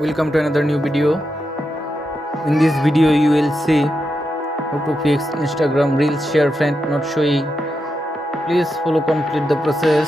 Welcome to another new video. In this video you will see how to fix Instagram Reels share friend not showing. Please follow complete the process.